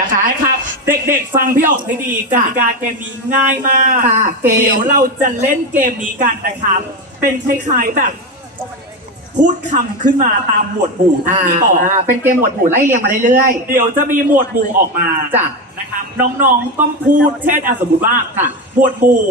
นะคะนะครับ เด็กๆฟังพี่ออกให้ดีกติกาเกมนี้ง่ายมากค่ะเกม เดี๋ยวเราจะเล่นเกมนี้กันนะครับ เป็นคล้ายๆแบบ พูดคำขึ้นมาตามหมวดหมู่อ่าที่บอกเป็นเกมหมวดหมู่ไล่เรียงมาเรื่อย เดี๋ยวจะมีหมวดหมู่ออกมาจ้ะนะครับน้องๆต้องพูดเช่นอะสมมติว่าค่ะ หมวดหมู่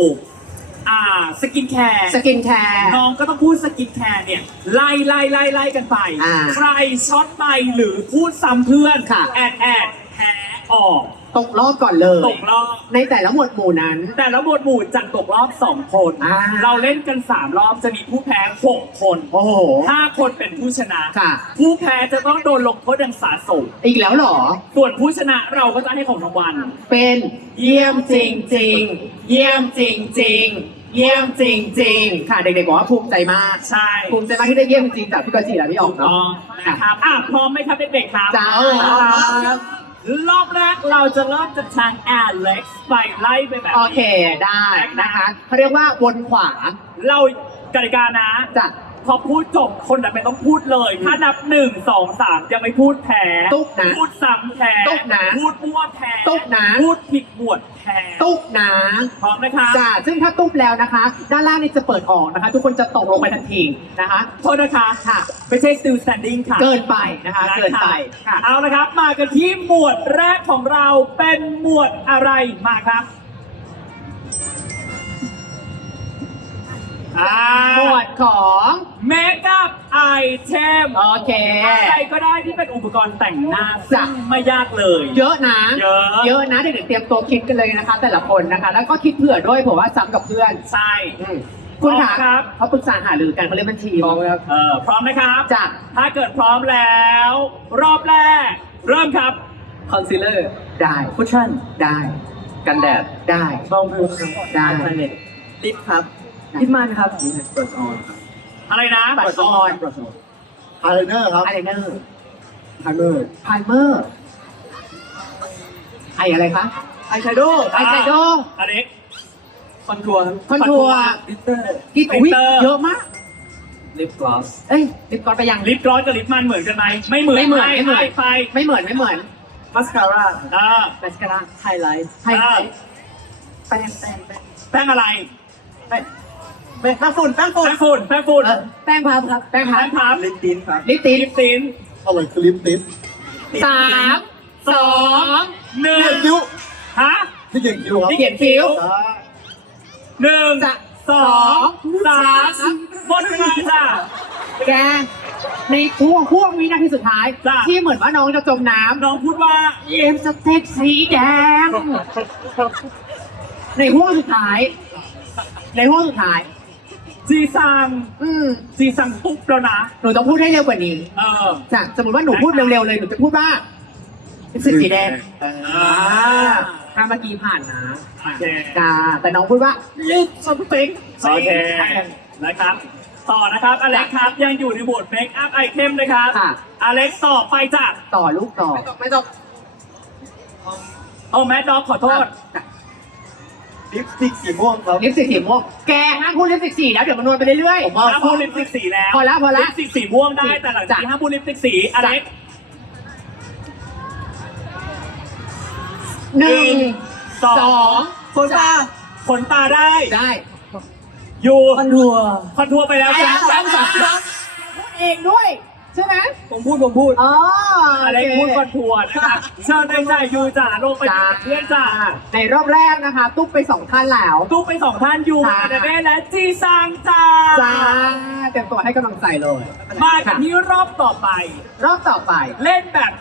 อ่าสกินแคร์ๆ สกินแคร์ น้องก็ต้องพูดสกินแคร์เนี่ยไล่ไล่ไล่ไล่กันไป อ่าใครช็อตไปหรือพูดซ้ำเพื่อนค่ะ แอดแอดแพ้ ออกตกรอบก่อนเลย ตกรอบ ในแต่ละหมวดหมู่นั้น แต่ละหมวดหมู่จะตกรอบสองคน อ่าเราเล่นกันสามรอบจะมีผู้แพ้หกคน โอ้โหห้าคนเป็นผู้ชนะ ค่ะ ผู้แพ้จะต้องโดนลงโทษอย่างสาสมอีกแล้วเหรอ ส่วนผู้ชนะเราก็จะให้ของรางวัล เป็นเยี่ยมจริงจริงๆเยี่ยมจริงจริงๆเยี่ยมจริงจริงๆค่ะเด็กๆบอกว่าภูมิใจมากใช่ภูมิใจมากที่ได้เยี่ยมจริงจากพี่กอจีและพี่ออกอ๋อเนาะนะครับอะพร้อมไหมครับเด็กๆครับ จ้าค รับรอบแรกเราจะเริ่มจากทางแอเล็กซ์ไปไล่ไปแบบโอนี้เคได้นะคะเขาเรียกว่าวนขวาเรากติกานะจะ พอพูดจบคนนั้นไม่ต้องพูดเลย ถ้านับหนึ่งสองสามยังไม่พูดแพ้ตุ๊กนะพูดซ้ำแพ้ตุ๊กนะพูดมั่วแพ้ตุ๊กนะ พูดผิดหมวดแพ้ตุ๊กนะพร้อมนะคะจ้าซึ่งถ้าตุ๊บแล้วนะคะ ด้านล่างนี่จะเปิดออกนะคะ ทุกคนจะตกลงไปทันทีนะคะโทษนะคะค่ะไม่ใช่ still standing ค่ะ เกินไปนะคะเกินไปค่ะเอาละครับ มากันที่หมวดแรกของเราเป็นหมวดอะไรมาครับอ่าหมวดของเมคอัพไอ เทมโอเค อะไรก็ได้ที่เป็นอุปกรณ์แต่งหน้าจ้ะซึ่งไม่ยากเลย เยอะนะ เยอะ เยอะนะเด็กๆเตรียมตัวคิดกันเลยนะคะ แต่ละคนนะคะ แล้วก็คิดเผื่อด้วยเผื่อว่าซ้ำกับเพื่อนใช่ อืมคุณพร้อถามมครับเขาปรึกษาหารือกันเขาเรียกเป็นทีม เออพร้อมนะครับจ้ะ ถ้าเกิดพร้อมแล้ว รอบแรก เริ่มครับ คอนซีลเลอร์ได้คุชชั่นได้กันแดดได้ รองพื้นครับได้ อัลเทอร์เน็ตลิปครับลิปมันครับเปิดออนครับ อะไรนะบัตรออนเปิดออนอายไลเนอร์ครับอายไลเนอร์ไพรเมอร์ไพรเมอร์ไออะไรคะไอแชโดว์ไอแชโดว์อเล็กคอนทัวร์คอนทัวร์ลิปเตอร์กิ๊กอุ้ย Glitter เยอะมาก ลิปกลอสเอ้ยลิปกอนไปยังลิปกลอสกับลิปมันเหมือนกันไหมไม่เหมือนไม่เหมือนไม่เหมือนไปไม่เหมือนไม่เหมือนมาสคาร่าอ่ามาสคาร่าไฮไลท์ไฮไลท์แป้งแป้งแป้งแป้งอะไรแป้ง แป้งฝุ่นแป้งฝุ่นแป้งฝุ่นแป้งฝุ่นเออแป้งพับครับ แป้งพัแป้บงพับลิปตินครับลิปตินลิปตินอะไรคือลิปติสสามสองหนึ่ที่งเขียนคิ้วฮะที่เขียนคิ้วครับที่เขียนคิ้วอ่าหนึ่งจะสองสามหมดเวลาจ้ะแกในช่วงห่วงวินาทีสุดท้ายจ้ะที่เหมือนว่าน้องจะจมน้ำน้องพูดว่าเอ็มสเต็กสีแดงในห่วงสุดท้าย ในห่วงสุดท้าย จีซังอืมจีซังปุ๊บแล้วนะ หนูต้องพูดให้เร็วกว่านี้เออ จ้ะสมมติว่าหนูพูดเร็วๆเลยหนูจะพูดว่าเป็นสีแดงอ่า ถ้าเมื่อกี้ผ่านนะโอเคจ้าแต่น้องพูดว่าลิปสติกโอเคนะครับ ต่อนะครับ อเล็กครับ ยังอยู่ในหมวดเมคอัพไอเทมนะครับ ค่ะ อเล็กต่อไปจ้ะต่อลูกต่อไม่ต้องโอ้แมดด็อกขอโทษ ลิปสติกสีม่วงครับ ลิปสติกสีม่วงแกห้ามพูดลิปสติกสีแล้วเดี๋ยวมันนวลไปเรื่อยผมว่าห้ามพูดลิปสติกสีแล้วพอละพอละลิปสติกสีม่วงได้แต่หลังจากจ้ะนี้ห้ามพูดลิปสติกสีอเล็กหนึ่งสอสองงคนตาขนตาได้ได้ อยู่คอนทัวร์คอนทัวร์ไปแล้วจ้ะสามสามสามพูดเองด้วย ใช่ไหมผมพูดผมพูดอ๋อออเล็กพู ดคอนทัวร์นะครับเชิญได้จ้ะอยู่จ้ะลงไปจ้าเพื่อนจ้ะในรอบแรกนะคะ ตุ๊กไปสองท่านแล้วตุ๊กไปสองท่านอยู่ค่ะอานาเบ้และจีซังจ้าจ้าเตรียมตัวให้กำลังใจเลยมากันที่รอบต่อไป รอบต่อไป เล่นแบบ